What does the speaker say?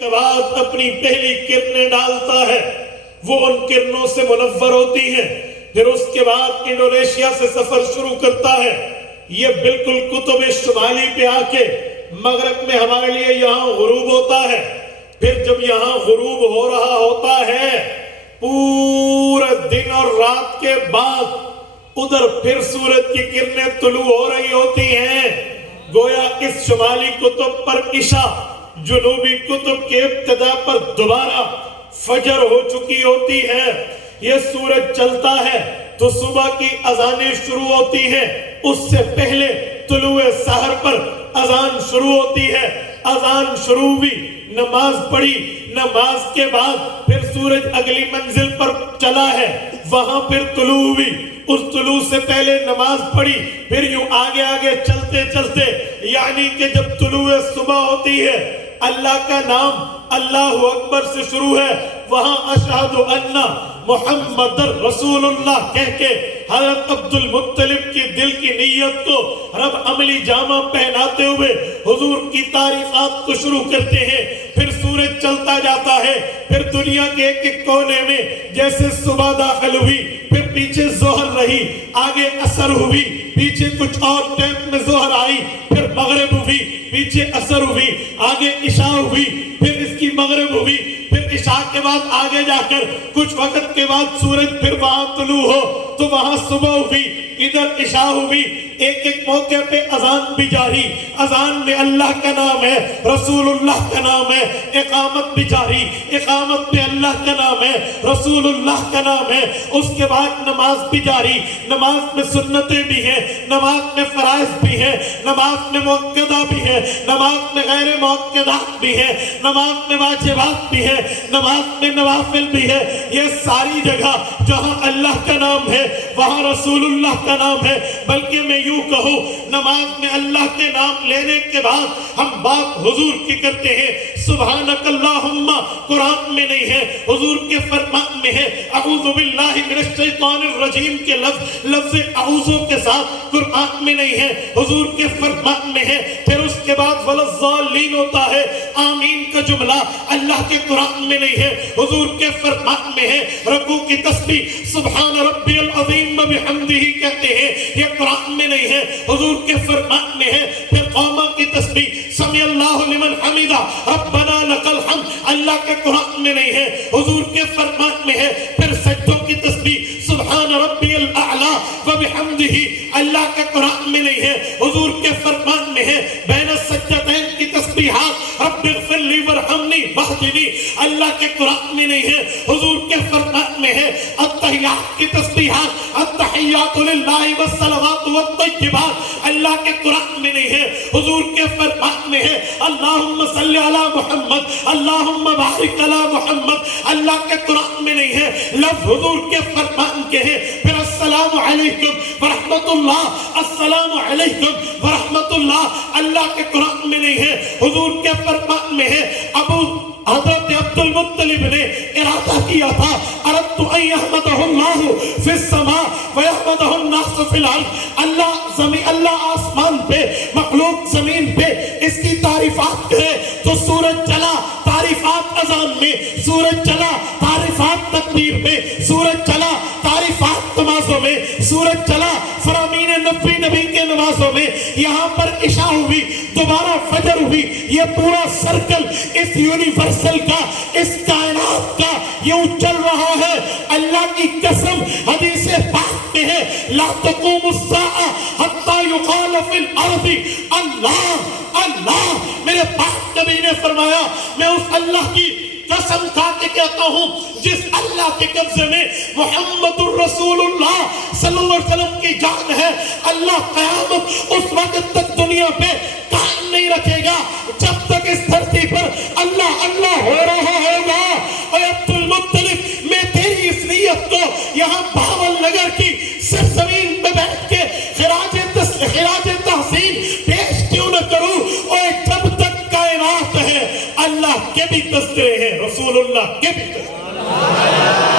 کے بعد اپنی پہلی کرنیں ڈالتا ہے، وہ ان کرنوں سے منور ہوتی ہیں۔ پھر اس کے بعد انڈونیشیا سے سفر شروع کرتا ہے۔ یہ بالکل قطب شمالی پہ آ کے مغرب میں ہمارے لیے یہاں غروب ہوتا ہے۔ پھر جب یہاں غروب ہو رہا ہوتا ہے، پورا دن اور رات کے بعد ادھر پھر سورج کی کرنیں طلوع ہو رہی ہوتی ہیں۔ گویا اس شمالی قطب پر عشاء، جنوبی قطب کے ابتدا پر دوبارہ فجر ہو چکی ہوتی ہے۔ یہ سورج چلتا ہے تو صبح کی اذانیں شروع ہوتی ہیں، اس سے پہلے طلوع سحر پر اذان شروع ہوتی ہے۔ اذان شروع ہوئی، نماز پڑھی، نماز کے بعد پھر سورج اگلی منزل پر چلا ہے، وہاں پھر طلوع ہوئی، اس طلوع سے پہلے نماز پڑھی، پھر یوں آگے آگے چلتے چلتے، یعنی کہ جب طلوع صبح ہوتی ہے، اللہ کا نام اللہ اکبر سے شروع ہے، وہاں اشہد ان محمد رسول اللہ کہہ کے حضرت عبد المطلب کی دل کی نیت کو رب عملی جامہ پہناتے ہوئے حضور کی تعریفات کو شروع کرتے ہیں۔ پھر سورج چلتا جاتا ہے، پھر دنیا کے ایک ایک کونے میں جیسے صبح داخل ہوئی، پھر پیچھے ظہر رہی، آگے عصر ہوئی، پیچھے کچھ اور ٹائم میں ظہر آئی، پھر مغرب ہوئی، پیچھے عصر ہوئی، آگے عشاء ہوئی، پھر اس کی مغرب ہوئی، پھر عشاء کے بعد آگے جا کر کچھ وقت کے بعد سورج پھر وہاں طلوع ہو تو وہاں صبح ہوئی، ادھر عشاء ہوئی۔ ایک ایک موقع پہ اذان بھی جاری، اذان میں اللہ کا نام ہے، رسول اللہ کا نام ہے، اقامت بھی جاری، اقامت میں اللہ کا نام ہے، رسول اللہ کا نام ہے۔ اس کے بعد نماز بھی جاری، نماز میں سنتیں بھی ہیں، نماز میں فرائض بھی ہیں، نماز میں مؤکدہ بھی ہیں، نماز میں غیر مؤکدات بھی ہیں، نماز میں واجبات بھی ہیں، نماز میں نوافل بھی ہے۔ یہ ساری جگہ جہاں اللہ کا نام ہے وہاں رسول اللہ کا نام ہے۔ بلکہ میں یوں کہوں، نماز میں اللہ کے نام لینے کے بعد ہم بات حضور کی کرتے ہیں، سبحانک اللہم قرآن میں نہیں ہے، حضور کے فرمان میں ہے۔ اعوذ باللہ من الشیطان الرجیم کے لفظ اعوذ کے ساتھ قرآن میں نہیں ہے، حضور کے فرمان میں ہے۔ پھر اس کے بعد وللضالین ہوتا ہے، آمین کا جملہ اللہ کے قرآن میں نہیں ہے، حضور کے فرمان میں ہے۔ رکوع کی تسبیح سبحان ربی العظیم بحمدہ کہتے ہیں، یہ قرآن میں نہیں ہے، حضور کے فرمان میں ہے۔ پھر قوما کی تسبیح سمی اللہ لمن حمیدہ ربنا لک الحمد اللہ کے قرآن میں نہیں ہے، حضور کے فرمان میں ہے۔ پھر سجدوں کی تسبیح سبحان ربی الاعلی وبحمدہ اللہ کے قرآن میں نہیں ہے، حضور کے فرمان میں ہے۔ بین السجدتین کی تسبیحات رب اغفر لی ورحمنی واہدنی اللہ کے قرآن میں نہیں ہے، حضور کے فرمان میں ہے۔ التحیات کی تسبیحات التحیات للہ والصلوات والطیبات اللہ کے قرآن میں نہیں ہے، حضور کے فرمان میں ہے۔ اللہم صلی علی محمد اللہم بارک علی محمد اللہ کے قرآن میں نہیں ہے، لفظ حضور کے فرمان کے ہیں۔ پھر السلام علیکم ورحمت اللہ السلام علیکم ورحمت اللہ اللہ کے قرآن میں نہیں ہے، حضور کے فرمان میں ہے۔ حضرت عبد المطلب نے ارادہ کیا تھا، اردت ان یحمدہ اللہ فی السماء ویحمدہ الناس فی الارض، اللہ آسمان پہ، مخلوق زمین پہ اس کی تعریفات کرے۔ تو سورج چلا تعریفات اذان میں، سورج چلا تعریفات تکبیر میں، سورج چلا تعریفات نمازوں میں، سورج چلا فرامین نبی کے نمازوں میں۔ یہاں پر عشاء ہوئی، دوبارہ فجر ہوئی۔ یہ پورا سرکل اس یونیورسل کا، اس کائنات کا یوں چل رہا ہے۔ اللہ کی قسم حدیث پاک میں ہے، لا تقوم الساعہ حتی یقال فی الارض اللہ اللہ۔ میرے پاک نبی نے فرمایا، میں اس اللہ کی قسم کھا کے کہتا ہوں جس اللہ کے قبضے میں محمد الرسول اللہ صلی اللہ علیہ وسلم کی جان ہے، اللہ قیامت اس وقت تک دنیا پہ قائم نہیں رکھے گا جب تک اس دھرتی پر اللہ اللہ ہو رہا ہوگا۔ اے عبد المطلب، میں تیری اس نیت کو یہاں بھاول نگر کی سرزمین پہ بیٹھ کے خراج تحسین پیش کیوں نہ کروں؟ اور جب تک کائنات ہے اللہ کے بھی تذکرے ہیں، رسول اللہ کے بھی تذکرے ہیں۔